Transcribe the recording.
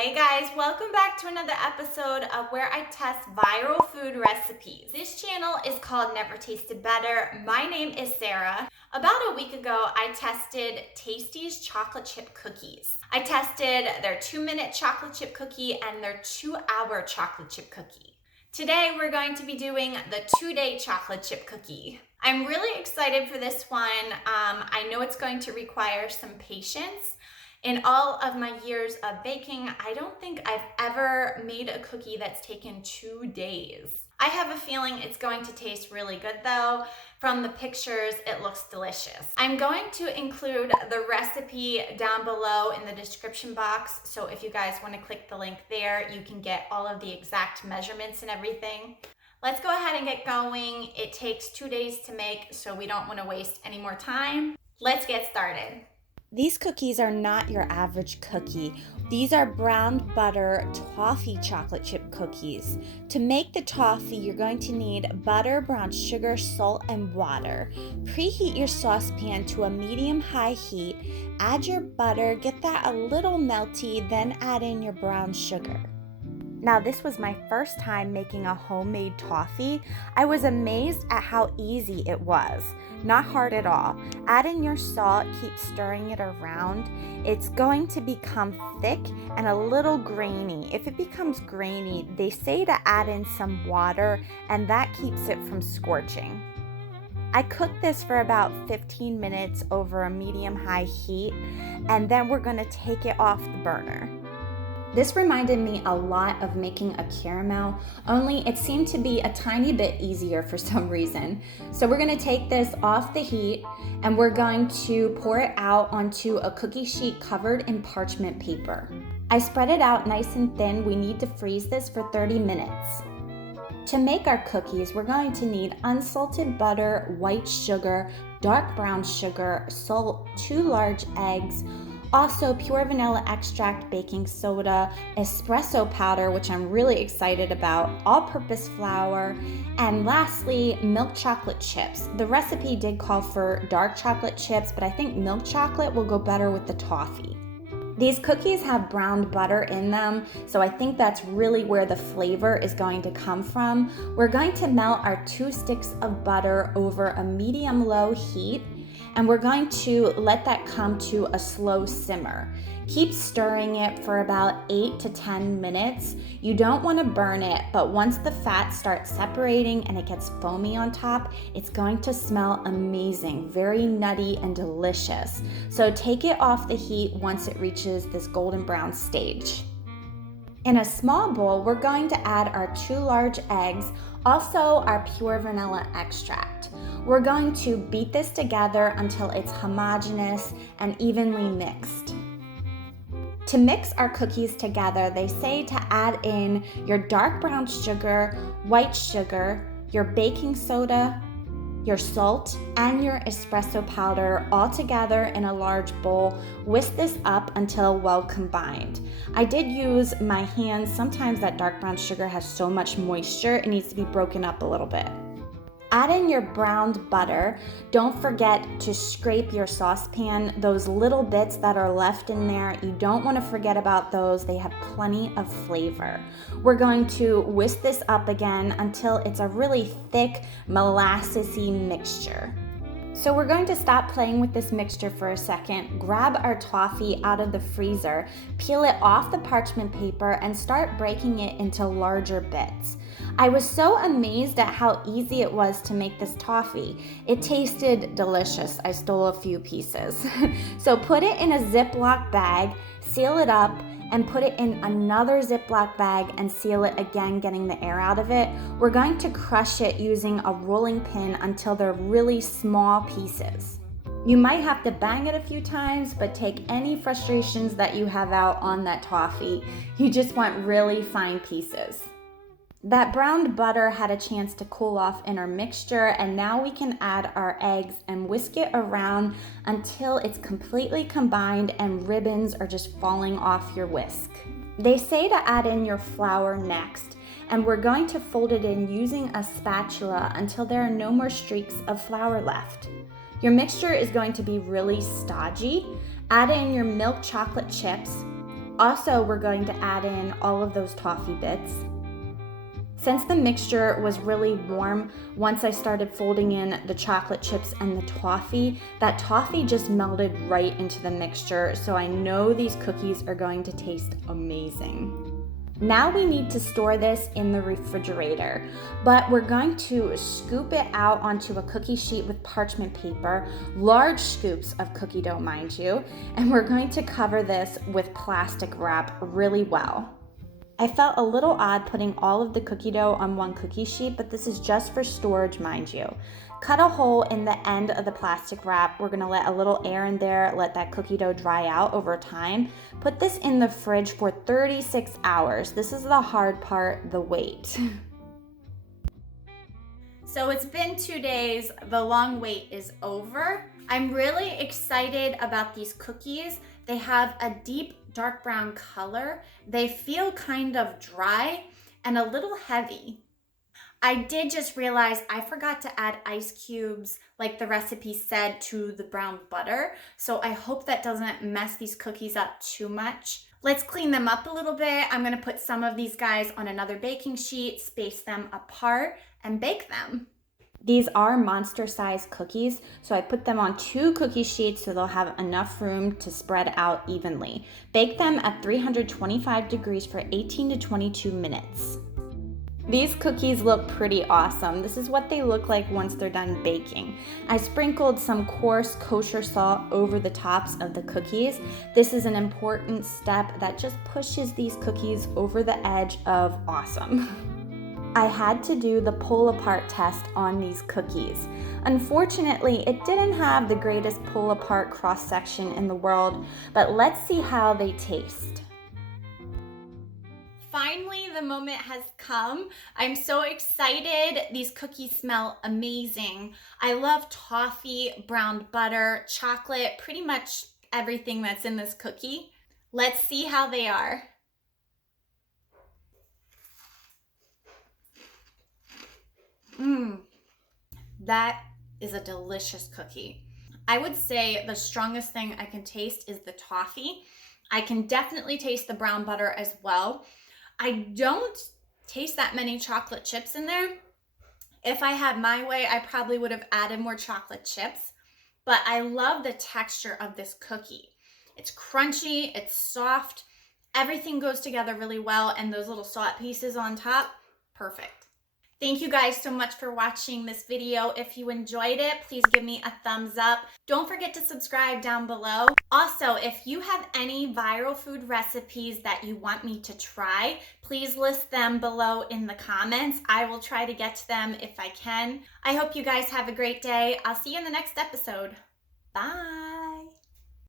Hey guys, welcome back to another episode of where I test viral food recipes. This channel is called Never Tasted Better. My name is Sarah. About a week ago, I tested Tasty's chocolate chip cookies. I tested their 2-minute chocolate chip cookie and their 2-hour chocolate chip cookie. Today, we're going to be doing the 2-day chocolate chip cookie. I'm really excited for this one. I know it's going to require some patience. In all of my years of baking, I don't think I've ever made a cookie that's taken 2 days. I have a feeling it's going to taste really good though. From the pictures, it looks delicious. I'm going to include the recipe down below in the description box, so if you guys want to click the link there, you can get all of the exact measurements and everything. Let's go ahead and get going. It takes 2 days to make, so we don't want to waste any more time. Let's get started. These cookies are not your average cookie. These are brown butter toffee chocolate chip cookies. To make the toffee, you're going to need butter, brown sugar, salt, and water. Preheat your saucepan to a medium-high heat. Add your butter, get that a little melty, then add in your brown sugar. Now, this was my first time making a homemade toffee. I was amazed at how easy it was. Not hard at all. Add in your salt, keep stirring it around. It's going to become thick and a little grainy. If it becomes grainy, they say to add in some water, and that keeps it from scorching. I cooked this for about 15 minutes over a medium-high heat, and then we're going to take it off the burner. This reminded me a lot of making a caramel, only it seemed to be a tiny bit easier for some reason. So we're going to take this off the heat and we're going to pour it out onto a cookie sheet covered in parchment paper. I spread it out nice and thin. We need to freeze this for 30 minutes. To make our cookies, we're going to need unsalted butter, white sugar, dark brown sugar, salt, 2 large eggs, also pure vanilla extract, baking soda, espresso powder, which I'm really excited about, all-purpose flour, and lastly, milk chocolate chips. The recipe did call for dark chocolate chips, but I think milk chocolate will go better with the toffee. These cookies have browned butter in them, so I think that's really where the flavor is going to come from. We're going to melt our 2 sticks of butter over a medium-low heat, and we're going to let that come to a slow simmer. Keep stirring it for about 8 to 10 minutes. You don't want to burn it, but once the fat starts separating and it gets foamy on top, it's going to smell amazing, very nutty and delicious. So take it off the heat once it reaches this golden brown stage. In a small bowl, we're going to add our 2 large eggs, also our pure vanilla extract. We're going to beat this together until it's homogeneous and evenly mixed. To mix our cookies together, they say to add in your dark brown sugar, white sugar, your baking soda, your salt, and your espresso powder all together in a large bowl. Whisk this up until well combined. I did use my hands. Sometimes that dark brown sugar has so much moisture, it needs to be broken up a little bit. Add in your browned butter. Don't forget to scrape your saucepan. Those little bits that are left in there, you don't want to forget about those. They have plenty of flavor. We're going to whisk this up again until it's a really thick, molassesy mixture. So we're going to stop playing with this mixture for a second, grab our toffee out of the freezer, peel it off the parchment paper, and start breaking it into larger bits. I was so amazed at how easy it was to make this toffee. It tasted delicious. I stole a few pieces. So put it in a Ziploc bag, seal it up, and put it in another Ziploc bag and seal it again, getting the air out of it. We're going to crush it using a rolling pin until they're really small pieces. You might have to bang it a few times, but take any frustrations that you have out on that toffee. You just want really fine pieces. That browned butter had a chance to cool off in our mixture, and now we can add our eggs and whisk it around until it's completely combined and ribbons are just falling off your whisk. They say to add in your flour next, and we're going to fold it in using a spatula until there are no more streaks of flour left. Your mixture is going to be really stodgy. Add in your milk chocolate chips, Also, we're going to add in all of those toffee bits. Since the mixture was really warm, once I started folding in the chocolate chips and the toffee, that toffee just melted right into the mixture, so I know these cookies are going to taste amazing. Now we need to store this in the refrigerator, but we're going to scoop it out onto a cookie sheet with parchment paper, large scoops of cookie dough, mind you, and we're going to cover this with plastic wrap really well. I felt a little odd putting all of the cookie dough on one cookie sheet, but this is just for storage, mind you. Cut a hole in the end of the plastic wrap. We're gonna let a little air in there, let that cookie dough dry out over time. Put this in the fridge for 36 hours. This is the hard part, the wait. So it's been 2 days, the long wait is over. I'm really excited about these cookies. They have a deep dark brown color. They feel kind of dry and a little heavy. I did just realize I forgot to add ice cubes like the recipe said to the brown butter. So I hope that doesn't mess these cookies up too much. Let's clean them up a little bit. I'm gonna put some of these guys on another baking sheet, space them apart, and bake them. These are monster-sized cookies, so I put them on 2 cookie sheets so they'll have enough room to spread out evenly. Bake them at 325 degrees for 18 to 22 minutes. These cookies look pretty awesome. This is what they look like once they're done baking. I sprinkled some coarse kosher salt over the tops of the cookies. This is an important step that just pushes these cookies over the edge of awesome. I had to do the pull apart test on these cookies. Unfortunately, it didn't have the greatest pull apart cross section in the world, but let's see how they taste. Finally, the moment has come. I'm so excited. These cookies smell amazing. I love toffee, brown butter, chocolate, pretty much everything that's in this cookie. Let's see how they are. That is a delicious cookie. I would say the strongest thing I can taste is the toffee. I can definitely taste the brown butter as well. I don't taste that many chocolate chips in there. If I had my way, I probably would have added more chocolate chips, but I love the texture of this cookie. It's crunchy, it's soft, everything goes together really well, and those little salt pieces on top, perfect. Thank you guys so much for watching this video. If you enjoyed it, please give me a thumbs up. Don't forget to subscribe down below. Also, if you have any viral food recipes that you want me to try, please list them below in the comments. I will try to get to them if I can. I hope you guys have a great day. I'll see you in the next episode. Bye.